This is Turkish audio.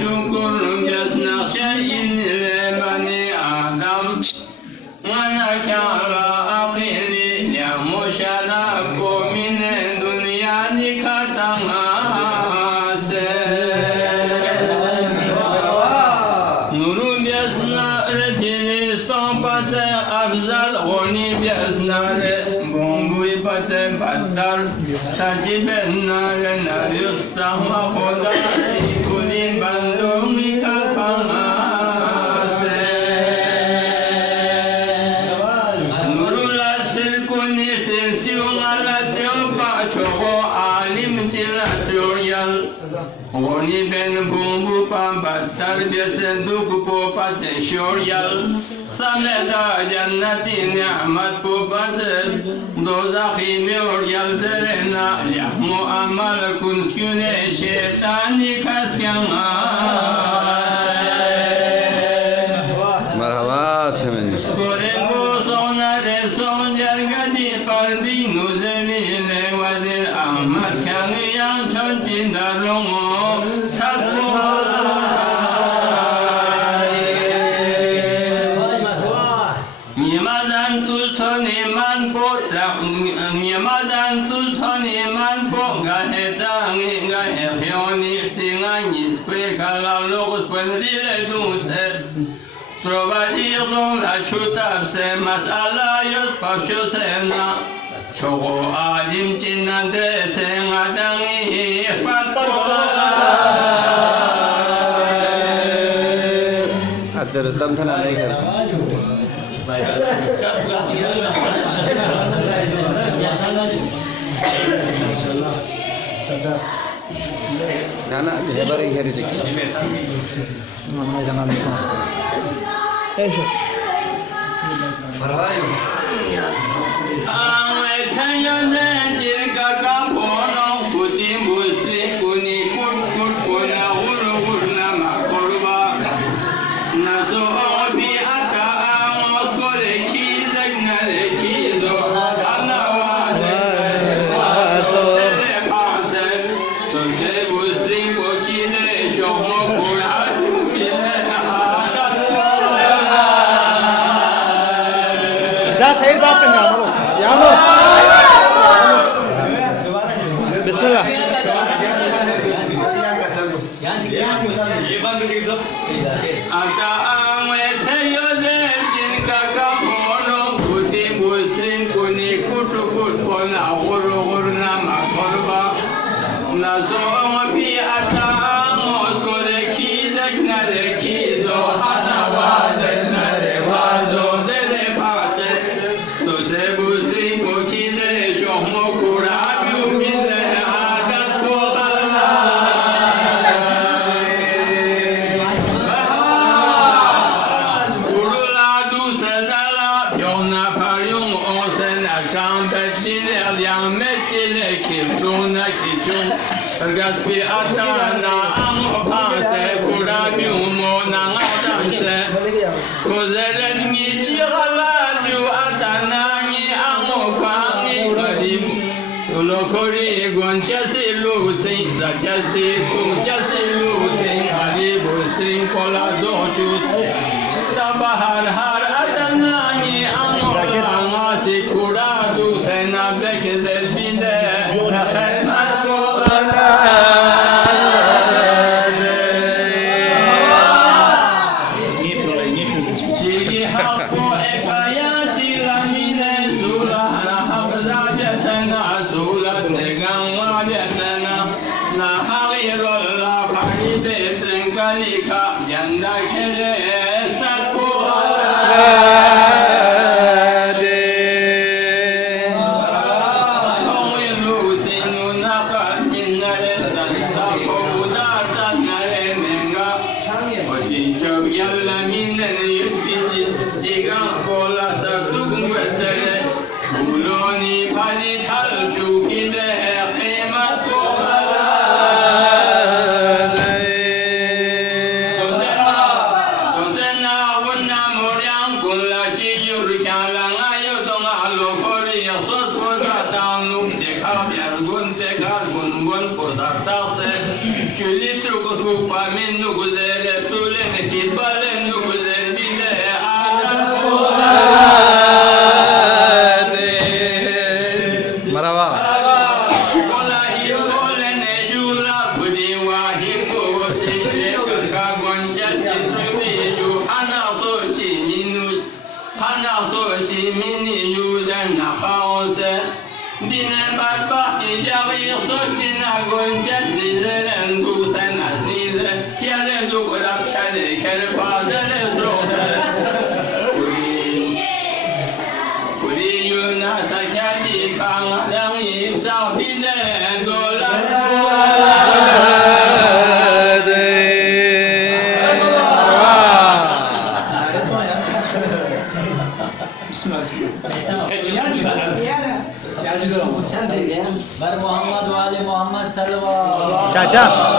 شكر جسنا شيء لبني آدم ولك على عقل يا مشرب من الدنيا لكتماسه نور جسنا رجل استنبط أفضل غني جسنا بومبوي بطل تجيب النار نار يستمع خدا كل بندوم كفماسه نور لاسر كل سيسيون على تيوبا شو عالم تلاتيويال غني بن بومبو بطل بيسندوك بوبا سيشوريال سمدا جنتي نعمت بوبازل دوزخي ميوريال زرنا لحمو أمال كنسكون شيطاني كسكما مرحبا سمين كورنغو سونا رسون جرغدي قردي نوزلي لوزير أحمد كان يانشون جندرونغو Niemadan tultoni man po gahetangi gahepioni singani spekala logos penrile duse trovadir don la chutab se masala yot papcho sena chogo alim chinandre se ngadangi fatwa अच्छा रुस्तम था ना नहीं कर जाना हेबर ही हेरी चिक mana जाना देखो ऐसे मरवाई Ang chayane jirka kampono kuti musli kuni kut kuna uru urna makorba nazo obi aka amos kore kizak nare kizo anawa so pase so se musli ko kide shomo kura जा सही बात करना मारो यानो बिस्मिल्लाह Ata ame chayo de jinka kapono kuti musrin kuni kutu pona uru na makorba nazo pi ata amos kore kizak nare kizo hana wazak nare wazo zede pase so se busri kokine shohmo kurabi umide agat koala urula du sedala pyona paryung osen akam betine alyam metile kibruna kichun gaspi atana am pase kurabi umo nangadanse kozeren mi chigala ju atana ni amokangi kadim ulokori gonchasi lusin zachasi kumchasi lusin haribu string kola dochus tabahar har atana ni amokanga sikura du sena bekezer binde khidmat ko Tigi hakko ekayati lamine sula na hafza besena sula segan wa besena na hagirullah bari betren kalika janda kele sakko Gun, Gun, Gun, Gun, Gun, Gun, Gun, Gun, Gun, Gun, min nukuzer Resulün kibalın nukuzer bile adam Merhaba. Ola ibole ne jula kudi wahibu sile kaka gonja titrubi ju hana so shi mini ju dan na khause dine barba si jari so tina gonja sizelen du sen asnize yale du rap shade ker fazele srote kuri yuna sakadi kanga dangi sa bile dola चाचा